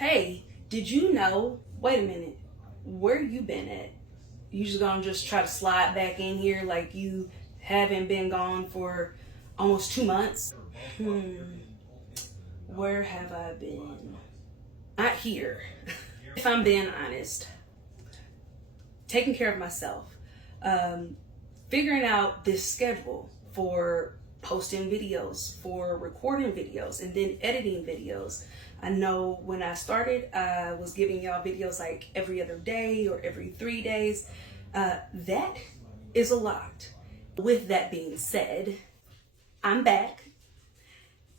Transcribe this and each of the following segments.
Hey, did you know? Wait a minute. Where you been at? You just gonna just try to slide back in here like you haven't been gone for almost 2 months? Hmm. Where have I been? Not here. If I'm being honest, taking care of myself, um, figuring out this schedule for posting videos, for recording videos, and then editing videos. I know when I started, I was giving y'all videos like every other day or every 3 days. That is a lot. With that being said, I'm back.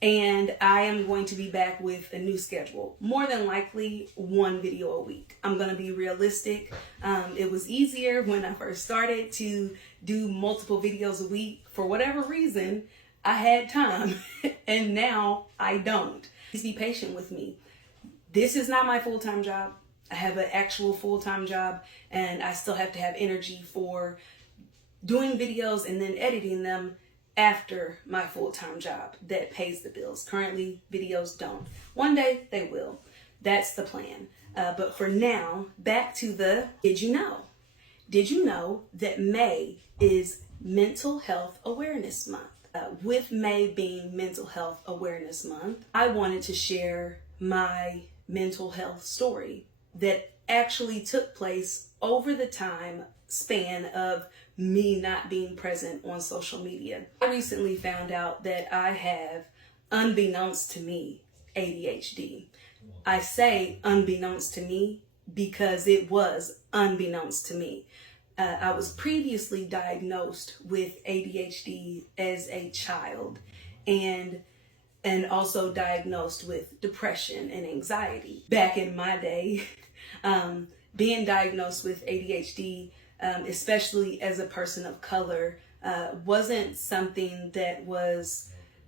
And I am going to be back with a new schedule. More than likely, one video a week. I'm going to be realistic. It was easier when I first started to do multiple videos a week. For whatever reason, I had time, and now I don't. Please be patient with me. This is not my full-time job. I have an actual full-time job, and I still have to have energy for doing videos and then editing them after my full-time job that pays the bills. Currently, videos don't. One day they will. That's the plan. But for now, back to the did you know? Did you know that May is Mental Health Awareness Month? With May being Mental Health Awareness Month, I wanted to share my mental health story that actually took place over the time span of me not being present on social media. I recently found out that I have, unbeknownst to me, ADHD. I say unbeknownst to me because it was unbeknownst to me. I was previously diagnosed with ADHD as a child and also diagnosed with depression and anxiety. Back in my day, being diagnosed with ADHD, especially as a person of color, wasn't something that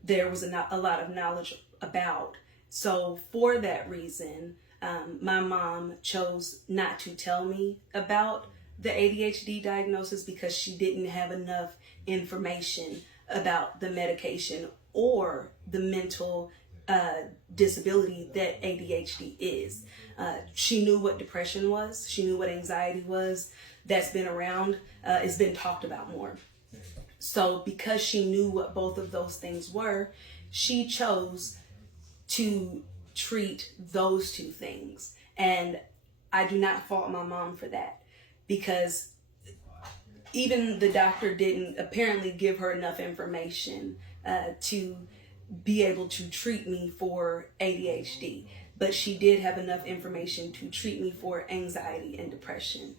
there was a lot of knowledge about. So for that reason, my mom chose not to tell me about the ADHD diagnosis because she didn't have enough information about the medication or the mental disability that ADHD is. She knew what depression was. She knew what anxiety was. That's been around. It's been talked about more. So because she knew what both of those things were, she chose to treat those two things. And I do not fault my mom for that because even the doctor didn't apparently give her enough information to be able to treat me for ADHD, but she did have enough information to treat me for anxiety and depression.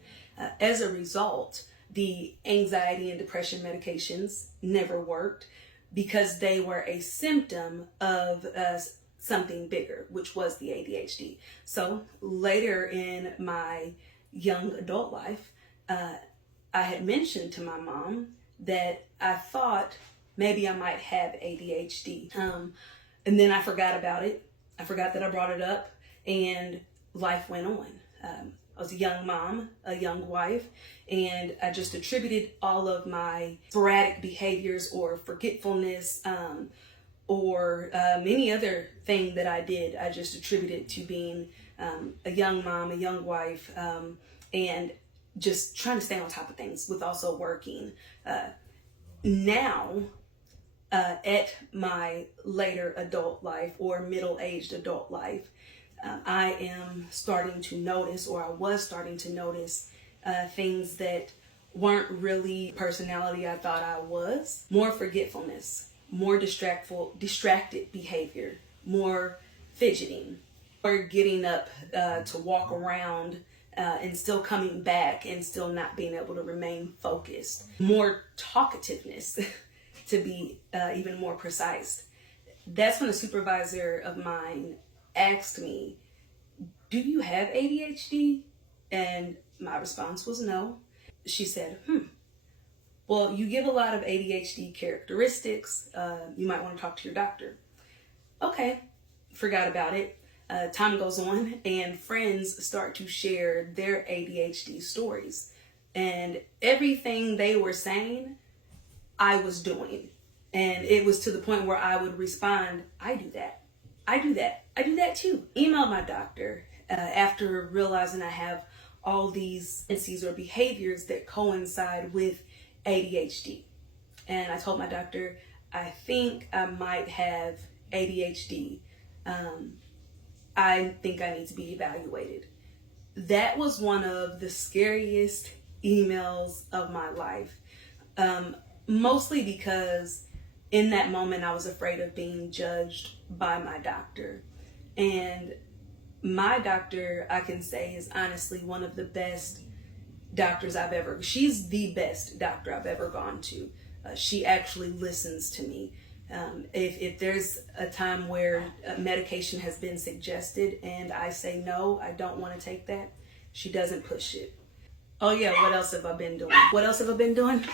As a result, the anxiety and depression medications never worked because they were a symptom of something bigger, which was the ADHD. So later in my young adult life, I had mentioned to my mom that I thought maybe I might have ADHD. And then I forgot about it. I forgot that I brought it up, and life went on. I was a young mom, a young wife, and I just attributed all of my sporadic behaviors or forgetfulness or any other thing that I did. I just attributed to being a young mom, a young wife, and just trying to stay on top of things with also working. Now, at my later adult life or middle-aged adult life, I am starting to notice, or I was starting to notice, things that weren't really personality I thought I was. More forgetfulness, more distracted behavior, more fidgeting, or getting up to walk around and still coming back and still not being able to remain focused. More talkativeness, to be even more precise. That's when a supervisor of mine asked me, "Do you have ADHD?" And my response was no. She said, well, you give a lot of ADHD characteristics. You might want to talk to your doctor. Okay, forgot about it. Time goes on and friends start to share their ADHD stories. And everything they were saying, I was doing. And it was to the point where I would respond, I do that. I do that. I do that too. Email my doctor after realizing I have all these tendencies or behaviors that coincide with ADHD. And I told my doctor, I think I might have ADHD. I think I need to be evaluated. That was one of the scariest emails of my life. Mostly because in that moment I was afraid of being judged by my doctor. And my doctor, I can say, is honestly one of the best doctors she's the best doctor I've ever gone to. She actually listens to me. If there's a time where medication has been suggested and I say no, I don't want to take that, she doesn't push it. Oh yeah, what else have I been doing? What else have I been doing?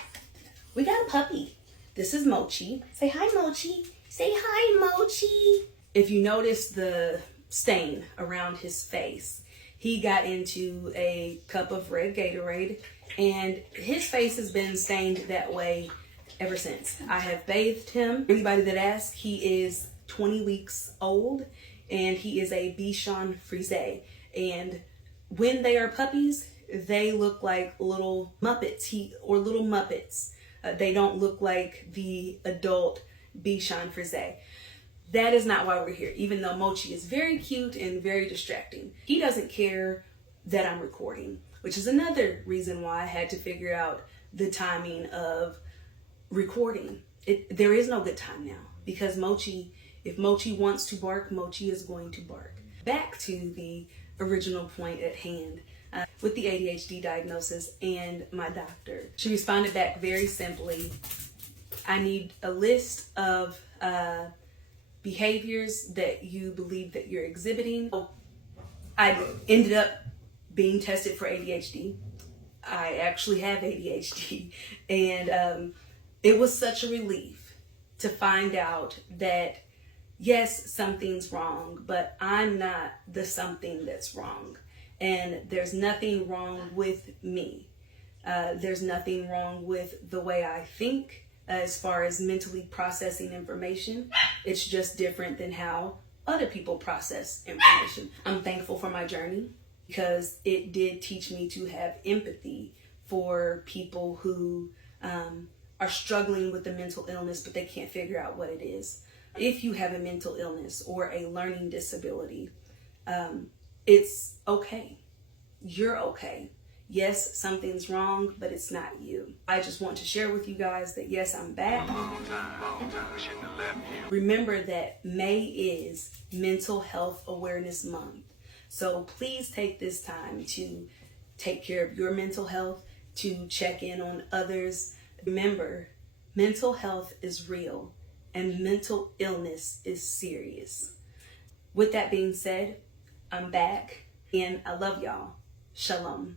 We got a puppy. This is Mochi. Say hi, Mochi. Say hi, Mochi. If you notice the stain around his face, he got into a cup of red Gatorade and his face has been stained that way ever since. I have bathed him. Anybody that asks, he is 20 weeks old and he is a Bichon Frise. And when they are puppies, they look like little Muppets. They don't look like the adult Bichon Frise. That is not why we're here, even though Mochi is very cute and very distracting. He doesn't care that I'm recording, which is another reason why I had to figure out the timing of recording. There is no good time now because if Mochi wants to bark, Mochi is going to bark. Back to the original point at hand. With the ADHD diagnosis and my doctor, she responded back very simply. I need a list of behaviors that you believe that you're exhibiting. I ended up being tested for ADHD. I actually have ADHD, and it was such a relief to find out that yes, something's wrong, but I'm not the something that's wrong. And there's nothing wrong with me. There's nothing wrong with the way I think as far as mentally processing information. It's just different than how other people process information. I'm thankful for my journey because it did teach me to have empathy for people who are struggling with a mental illness, but they can't figure out what it is. If you have a mental illness or a learning disability, it's okay. You're okay. Yes, something's wrong, but it's not you. I just want to share with you guys that yes, I'm back. Remember that May is Mental Health Awareness Month. So please take this time to take care of your mental health, to check in on others. Remember, mental health is real and mental illness is serious. With that being said, I'm back and I love y'all. Shalom.